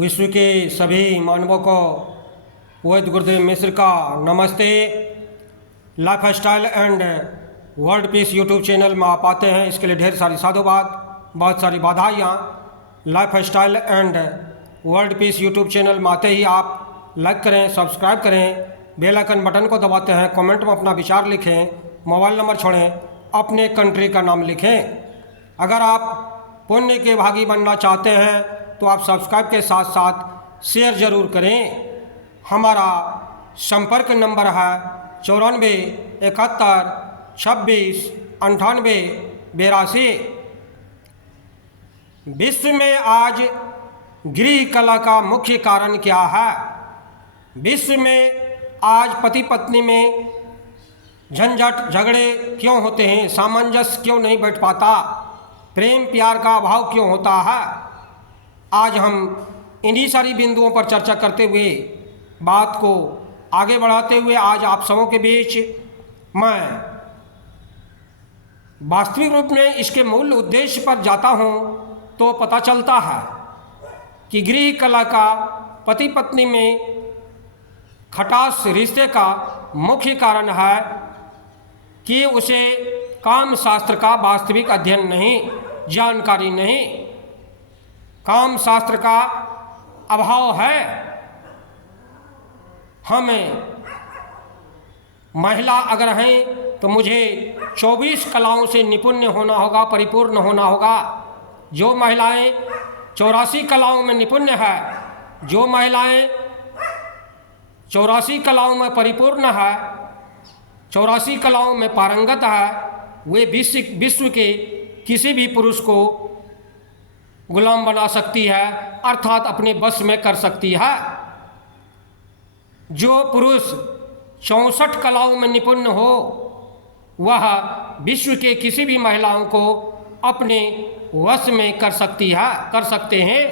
विश्व के सभी मानवों को वैद गुरुदेव मिश्र का नमस्ते। Life style and world peace YouTube channel में आप आते हैं, इसके लिए ढेर सारी साधुवाद, बहुत सारी बधाइयाँ। Life style and world peace YouTube channel में आते ही आप लाइक करें, सब्सक्राइब करें, बेल आइकन बटन को दबाते हैं, कमेंट में अपना विचार लिखें, मोबाइल नंबर छोड़ें, अपने कंट्री का नाम लिखें। अगर आप पुण्य के भागी बनना चाहते हैं तो आप सब्सक्राइब के साथ साथ शेयर ज़रूर करें। हमारा संपर्क नंबर है 94 71 26 98 82। विश्व में आज गृह कला का मुख्य कारण क्या है? विश्व में आज पति पत्नी में झंझट झगड़े क्यों होते हैं? सामंजस्य क्यों नहीं बैठ पाता? प्रेम प्यार का अभाव क्यों होता है? आज हम इन्हीं सारी बिंदुओं पर चर्चा करते हुए बात को आगे बढ़ाते हुए आज आप सबों के बीच मैं वास्तविक रूप में इसके मूल उद्देश्य पर जाता हूं तो पता चलता है कि गृह कला का पति पत्नी में खटास रिश्ते का मुख्य कारण है कि उसे काम शास्त्र का वास्तविक अध्ययन नहीं, जानकारी नहीं, काम शास्त्र का अभाव है। हमें महिला अगर हैं तो मुझे 24 कलाओं से निपुण होना होगा, परिपूर्ण होना होगा। जो महिलाएं 84 कलाओं में निपुण है, जो महिलाएं 84 कलाओं में परिपूर्ण है, 84 कलाओं में पारंगत है, वे विश्व के किसी भी पुरुष को गुलाम बना सकती है, अर्थात अपने बस में कर सकती है। जो पुरुष 64 कलाओं में निपुण हो वह विश्व के किसी भी महिलाओं को अपने वश में कर सकते हैं।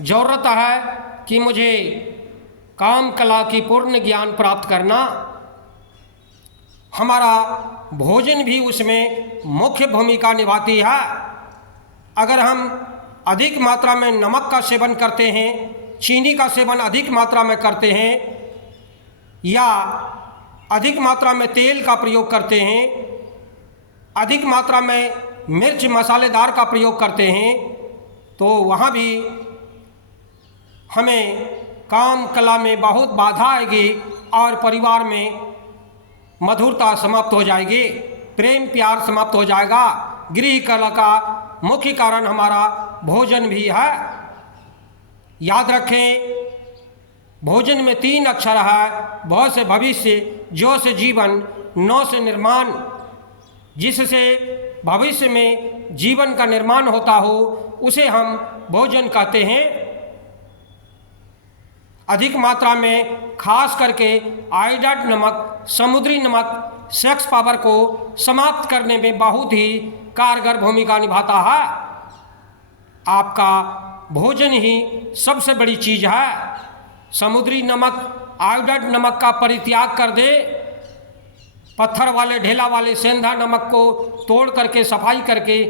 ज़रूरत है कि मुझे काम कला की पूर्ण ज्ञान प्राप्त करना। हमारा भोजन भी उसमें मुख्य भूमिका निभाती है। अगर हम अधिक मात्रा में नमक का सेवन करते हैं, चीनी का सेवन अधिक मात्रा में करते हैं या अधिक मात्रा में तेल का प्रयोग करते हैं, अधिक मात्रा में मिर्च मसालेदार का प्रयोग करते हैं, तो वहाँ भी हमें काम कला में बहुत बाधा आएगी और परिवार में मधुरता समाप्त हो जाएगी, प्रेम प्यार समाप्त हो जाएगा। गृह कला का मुख्य कारण हमारा भोजन भी है। याद रखें, भोजन में 3 अक्षर है: भ से भविष्य, जो से जीवन, नौ से निर्माण। जिससे भविष्य में जीवन का निर्माण होता हो उसे हम भोजन कहते हैं। अधिक मात्रा में खास करके आयोडाइड नमक, समुद्री नमक सेक्स पावर को समाप्त करने में बहुत ही कारगर भूमिका निभाता है। आपका भोजन ही सबसे बड़ी चीज़ है। समुद्री नमक, आयोडाइड नमक का परित्याग कर दे, पत्थर वाले ढेला वाले सेंधा नमक को तोड़ करके सफाई करके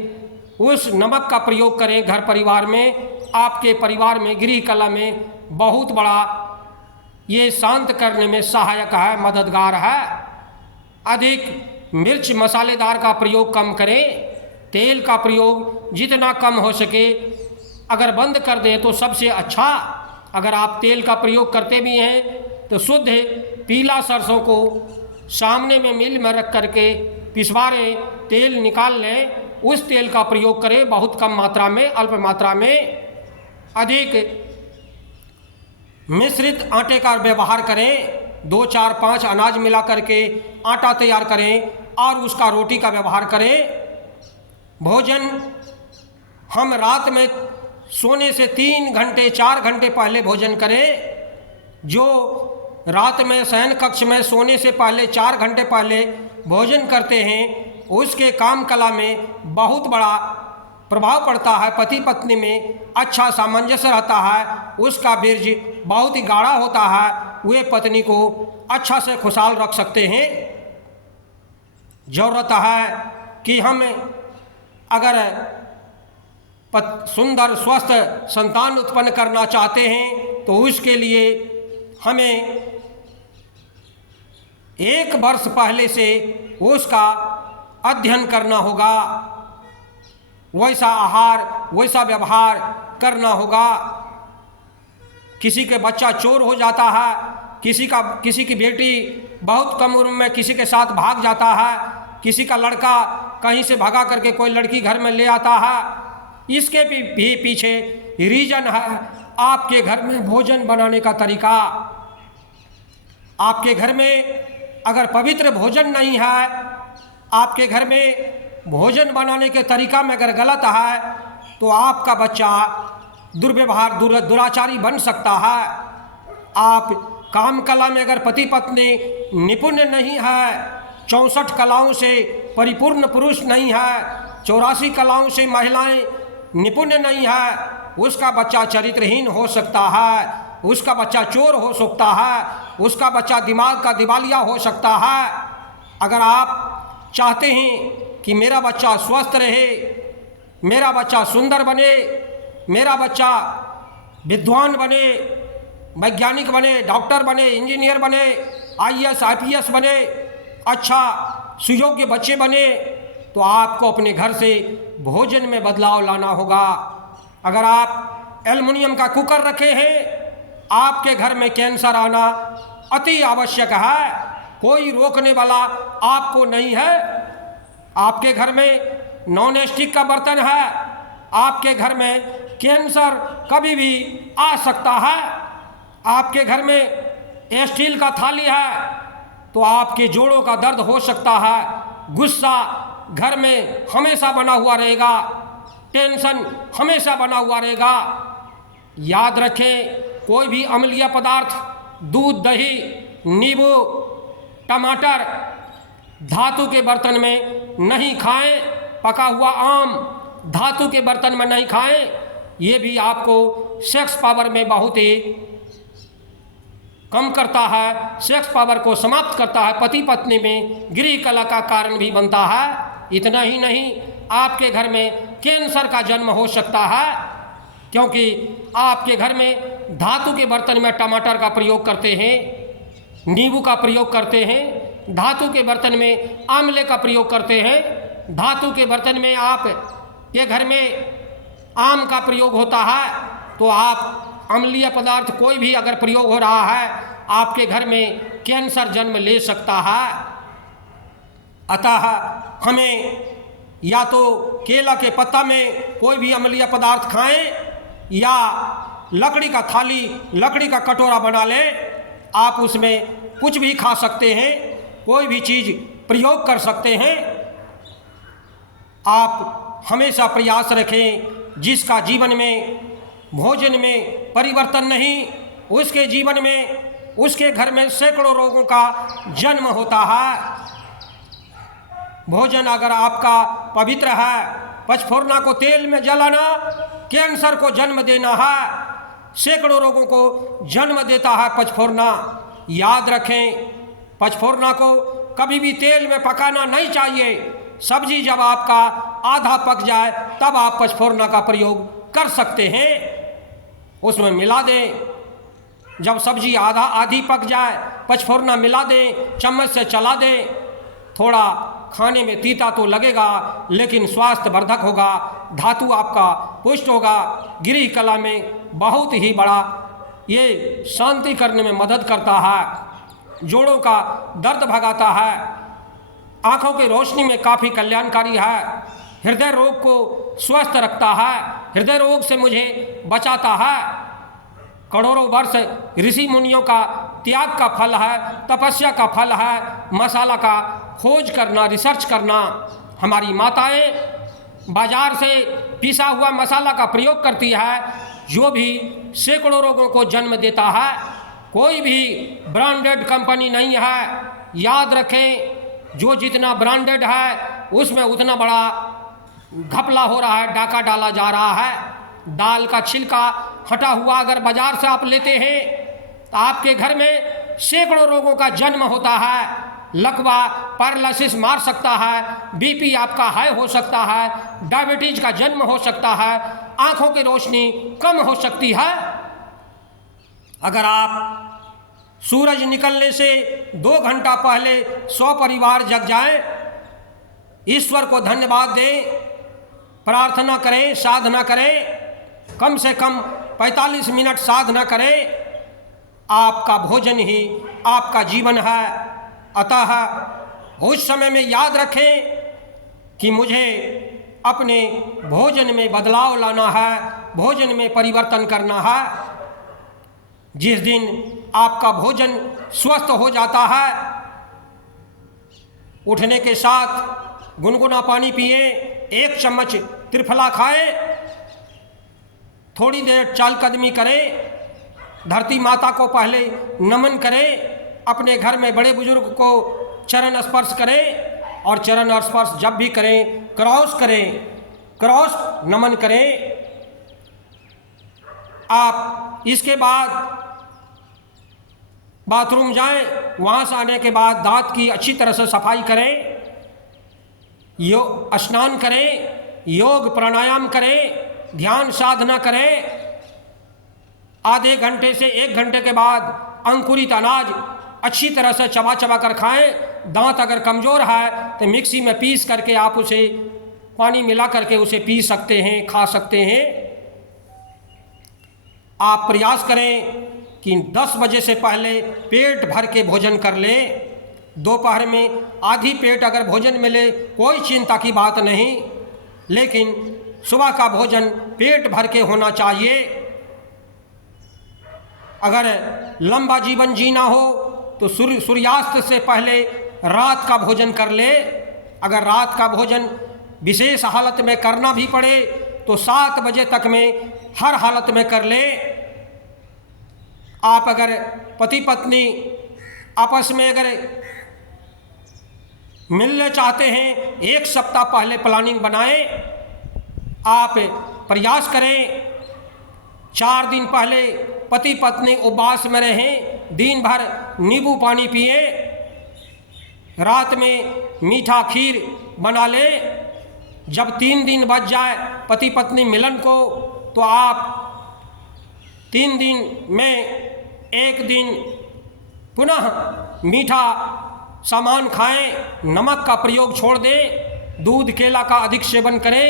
उस नमक का प्रयोग करें घर परिवार में। आपके परिवार में गृह कला में बहुत बड़ा ये शांत करने में सहायक है, मददगार है। अधिक मिर्च मसालेदार का प्रयोग कम करें। तेल का प्रयोग जितना कम हो सके अगर बंद कर दें तो सबसे अच्छा। अगर आप तेल का प्रयोग करते भी हैं तो शुद्ध पीला सरसों को सामने में मिल में रख करके पिसवा लें, तेल निकाल लें, उस तेल का प्रयोग करें बहुत कम मात्रा में, अल्प मात्रा में। अधिक मिश्रित आटे का व्यवहार करें। 2 4 5 अनाज मिला करके आटा तैयार करें और उसका रोटी का व्यवहार करें। भोजन हम रात में सोने से 3 घंटे 4 घंटे पहले भोजन करें। जो रात में शयन कक्ष में सोने से पहले 4 घंटे पहले भोजन करते हैं उसके काम कला में बहुत बड़ा प्रभाव पड़ता है। पति पत्नी में अच्छा सामंजस्य रहता है, उसका बीर्ज बहुत ही गाढ़ा होता है, वे पत्नी को अच्छा से खुशहाल रख सकते हैं। ज़रूरत है कि हम अगर सुंदर स्वस्थ संतान उत्पन्न करना चाहते हैं तो उसके लिए हमें 1 वर्ष पहले से उसका अध्ययन करना होगा, वैसा आहार वैसा व्यवहार करना होगा। किसी के बच्चा चोर हो जाता है, किसी की बेटी बहुत कम उम्र में किसी के साथ भाग जाता है, किसी का लड़का कहीं से भगा करके कोई लड़की घर में ले आता है। इसके भी पीछे रीजन है आपके घर में भोजन बनाने का तरीका। आपके घर में अगर पवित्र भोजन नहीं है, आपके घर में भोजन बनाने के तरीका में अगर गलत है तो आपका बच्चा दुर्व्यवहार दुराचारी बन सकता है। आप काम कला में अगर पति पत्नी निपुण नहीं है, 64 कलाओं से परिपूर्ण पुरुष नहीं है, 84 कलाओं से महिलाएं निपुण नहीं है, उसका बच्चा चरित्रहीन हो सकता है, उसका बच्चा चोर हो सकता है, उसका बच्चा दिमाग का दिवालिया हो सकता है। अगर आप चाहते हैं कि मेरा बच्चा स्वस्थ रहे, मेरा बच्चा सुंदर बने, मेरा बच्चा विद्वान बने, वैज्ञानिक बने, डॉक्टर बने, इंजीनियर बने, IAS IPS बने, अच्छा सुयोग्य बच्चे बने, तो आपको अपने घर से भोजन में बदलाव लाना होगा। अगर आप एल्युमिनियम का कुकर रखे हैं, आपके घर में कैंसर आना अति आवश्यक है, कोई रोकने वाला आपको नहीं है। आपके घर में नॉन स्टिक का बर्तन है, आपके घर में कैंसर कभी भी आ सकता है। आपके घर में स्टील का थाली है तो आपके जोड़ों का दर्द हो सकता है। गुस्सा घर में हमेशा बना हुआ रहेगा, टेंशन हमेशा बना हुआ रहेगा। याद रखें, कोई भी अम्लीय पदार्थ, दूध, दही, नींबू, टमाटर धातु के बर्तन में नहीं खाएं। पका हुआ आम धातु के बर्तन में नहीं खाएं। ये भी आपको सेक्स पावर में बहुत ही कम करता है, सेक्स पावर को समाप्त करता है, पति पत्नी में गृह कलह का कारण भी बनता है। इतना ही नहीं, आपके घर में कैंसर का जन्म हो सकता है, क्योंकि आपके घर में धातु के बर्तन में टमाटर का प्रयोग करते हैं, नींबू का प्रयोग करते हैं, धातु के बर्तन में आंवले का प्रयोग करते हैं, धातु के बर्तन में आप के घर में आम का प्रयोग होता है। तो आप अम्लीय पदार्थ कोई भी अगर प्रयोग हो रहा है, आपके घर में कैंसर जन्म ले सकता है। अतः हमें या तो केला के पत्ता में कोई भी अम्लीय पदार्थ खाएं, या लकड़ी का थाली, लकड़ी का कटोरा बना लें, आप उसमें कुछ भी खा सकते हैं, कोई भी चीज़ प्रयोग कर सकते हैं। आप हमेशा प्रयास रखें, जिसका जीवन में भोजन में परिवर्तन नहीं, उसके जीवन में, उसके घर में सैकड़ों रोगों का जन्म होता है। भोजन अगर आपका पवित्र है, पचफोरना को तेल में जलाना कैंसर को जन्म देना है, सैकड़ों रोगों को जन्म देता है पचफोरना। याद रखें, पचफोरना को कभी भी तेल में पकाना नहीं चाहिए। सब्जी जब आपका आधा पक जाए तब आप पचफोरना का प्रयोग कर सकते हैं, उसमें मिला दें। जब सब्जी आधी पक जाए, पचफोरना मिला दें, चम्मच से चला दें। थोड़ा खाने में तीता तो लगेगा, लेकिन स्वास्थ्यवर्धक होगा, धातु आपका पुष्ट होगा, गृह कला में बहुत ही बड़ा ये शांति करने में मदद करता है, जोड़ों का दर्द भगाता है, आँखों की रोशनी में काफ़ी कल्याणकारी है, हृदय रोग को स्वस्थ रखता है, हृदय रोग से मुझे बचाता है। करोड़ों वर्ष ऋषि मुनियों का त्याग का फल है, तपस्या का फल है, मसाला का खोज करना, रिसर्च करना। हमारी माताएं बाजार से पिसा हुआ मसाला का प्रयोग करती है, जो भी सैकड़ों रोगों को जन्म देता है। कोई भी ब्रांडेड कंपनी नहीं है। याद रखें, जो जितना ब्रांडेड है उसमें उतना बड़ा घपला हो रहा है, डाका डाला जा रहा है। दाल का छिलका हटा हुआ अगर बाजार से आप लेते हैं तो आपके घर में सैकड़ों रोगों का जन्म होता है। लकवा, पैरालिसिस मार सकता है, बीपी आपका हाई हो सकता है, डायबिटीज का जन्म हो सकता है, आंखों की रोशनी कम हो सकती है। अगर आप सूरज निकलने से 2 घंटा पहले 100 परिवार जग जाएं, ईश्वर को धन्यवाद दें, प्रार्थना करें, साधना करें, कम से कम 45 मिनट साधना करें, आपका भोजन ही आपका जीवन है। अतः उस समय में याद रखें कि मुझे अपने भोजन में बदलाव लाना है, भोजन में परिवर्तन करना है। जिस दिन आपका भोजन स्वस्थ हो जाता है, उठने के साथ गुनगुना पानी पिए, 1 चम्मच त्रिफला खाएं, थोड़ी देर चहलकदमी करें, धरती माता को पहले नमन करें, अपने घर में बड़े बुजुर्ग को चरण स्पर्श करें और चरण स्पर्श जब भी करें क्रॉस करें, क्रॉस नमन करें। आप इसके बाद बाथरूम जाएं, वहाँ से आने के बाद दांत की अच्छी तरह से सफाई करें, स्नान करें, योग प्राणायाम करें, ध्यान साधना करें। आधे घंटे से 1 घंटे के बाद अंकुरित अनाज अच्छी तरह से चबा चबा कर खाएं। दांत अगर कमज़ोर है तो मिक्सी में पीस करके आप उसे पानी मिला करके उसे पी सकते हैं, खा सकते हैं। आप प्रयास करें कि 10 बजे से पहले पेट भर के भोजन कर लें। दोपहर में आधी पेट अगर भोजन मिले कोई चिंता की बात नहीं, लेकिन सुबह का भोजन पेट भर के होना चाहिए। अगर लंबा जीवन जीना हो तो सूर्यास्त से पहले रात का भोजन कर ले। अगर रात का भोजन विशेष हालत में करना भी पड़े तो 7 बजे तक में हर हालत में कर ले। आप अगर पति पत्नी आपस में अगर मिलने चाहते हैं, 1 सप्ताह पहले प्लानिंग बनाएं। आप प्रयास करें 4 दिन पहले पति पत्नी उपवास में रहें, दिन भर नींबू पानी पिए, रात में मीठा खीर बना ले। जब 3 दिन बच जाए पति पत्नी मिलन को तो आप 3 दिन में 1 दिन पुनः मीठा सामान खाएं, नमक का प्रयोग छोड़ दें, दूध केला का अधिक सेवन करें।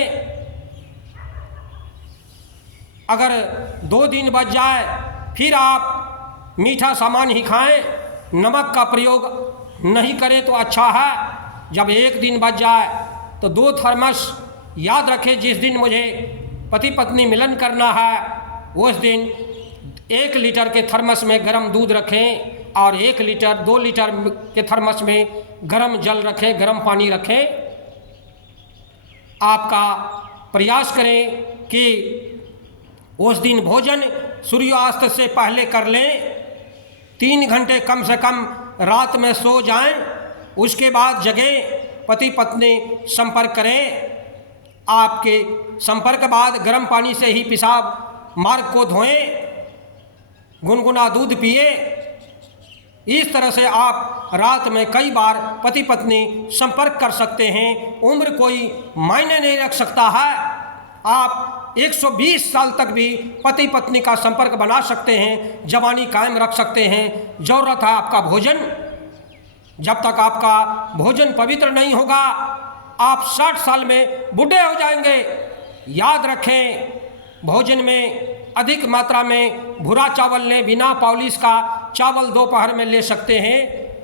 अगर 2 दिन बच जाए फिर आप मीठा सामान ही खाएं, नमक का प्रयोग नहीं करें तो अच्छा है। जब 1 दिन बच जाए तो 2 थर्मस याद रखें, जिस दिन मुझे पति पत्नी मिलन करना है उस दिन 1 लीटर के थर्मस में गर्म दूध रखें और 1 लीटर 2 लीटर के थर्मस में गर्म जल रखें, गर्म पानी रखें। आपका प्रयास करें कि उस दिन भोजन सूर्यास्त से पहले कर लें। 3 घंटे कम से कम रात में सो जाएं, उसके बाद जगें, पति पत्नी संपर्क करें। आपके संपर्क बाद गर्म पानी से ही पेशाब मार्ग को धोएं, गुनगुना दूध पिए। इस तरह से आप रात में कई बार पति पत्नी संपर्क कर सकते हैं। उम्र कोई मायने नहीं रख सकता है। आप 120 साल तक भी पति पत्नी का संपर्क बना सकते हैं, जवानी कायम रख सकते हैं। जरूरत है आपका भोजन। जब तक आपका भोजन पवित्र नहीं होगा आप 60 साल में बूढ़े हो जाएंगे। याद रखें, भोजन में अधिक मात्रा में भूरा चावल लें, बिना पॉलिश का चावल दोपहर में ले सकते हैं,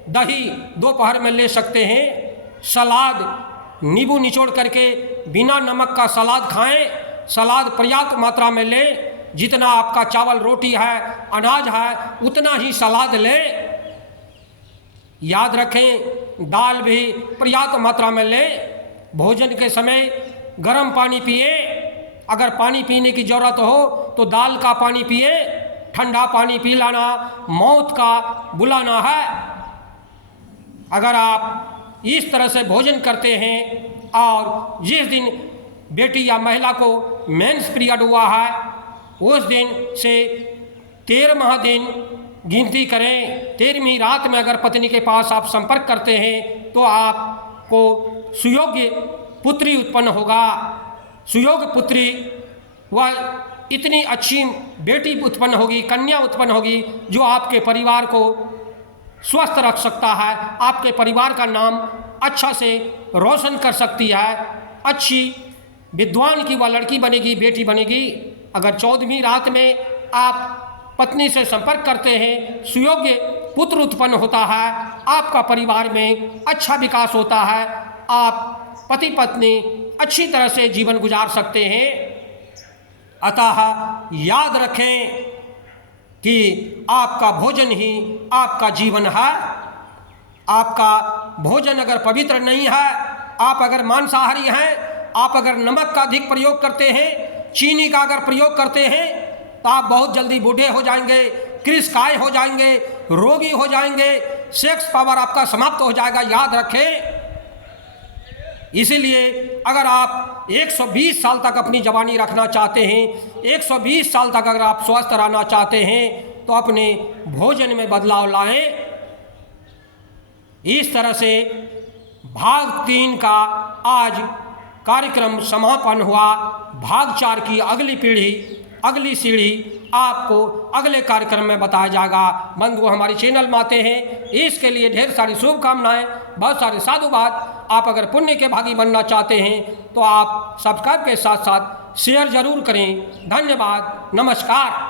दही दोपहर में ले सकते हैं। सलाद नींबू निचोड़ करके बिना नमक का सलाद खाएं। सलाद पर्याप्त मात्रा में लें, जितना आपका चावल रोटी है अनाज है उतना ही सलाद लें। याद रखें, दाल भी पर्याप्त मात्रा में लें। भोजन के समय गर्म पानी पिए। अगर पानी पीने की ज़रूरत हो तो दाल का पानी पिए। ठंडा पानी पी लाना मौत का बुलाना है। अगर आप इस तरह से भोजन करते हैं और जिस दिन बेटी या महिला को मेंस पीरियड हुआ है उस दिन से 13वां दिन गिनती करें। 13वीं रात में अगर पत्नी के पास आप संपर्क करते हैं तो आपको सुयोग्य पुत्री उत्पन्न होगा। सुयोग पुत्री वह इतनी अच्छी बेटी उत्पन्न होगी, कन्या उत्पन्न होगी जो आपके परिवार को स्वस्थ रख सकता है, आपके परिवार का नाम अच्छा से रोशन कर सकती है, अच्छी विद्वान की वह लड़की बनेगी, बेटी बनेगी। अगर 14वीं रात में आप पत्नी से संपर्क करते हैं, सुयोग्य पुत्र उत्पन्न होता है, आपका परिवार में अच्छा विकास होता है, आप पति पत्नी अच्छी तरह से जीवन गुजार सकते हैं। अतः याद रखें कि आपका भोजन ही आपका जीवन है। आपका भोजन अगर पवित्र नहीं है, आप अगर मांसाहारी हैं, आप अगर नमक का अधिक प्रयोग करते हैं, चीनी का अगर प्रयोग करते हैं, तो आप बहुत जल्दी बूढ़े हो जाएंगे, कृशकाय हो जाएंगे, रोगी हो जाएंगे, सेक्स पावर आपका समाप्त हो जाएगा। याद रखें। इसीलिए अगर आप 120 साल तक अपनी जवानी रखना चाहते हैं, 120 साल तक अगर आप स्वस्थ रहना चाहते हैं, तो अपने भोजन में बदलाव लाएं। इस तरह से भाग 3 का आज कार्यक्रम समापन हुआ। भाग 4 की अगली पीढ़ी, अगली सीढ़ी आपको अगले कार्यक्रम में बताया जाएगा। बंधु हमारे चैनल में आते हैं, इसके लिए ढेर सारी शुभकामनाएं, बहुत सारे साधुवाद। आप अगर पुण्य के भागी बनना चाहते हैं तो आप सब्सक्राइब के साथ साथ शेयर जरूर करें। धन्यवाद, नमस्कार।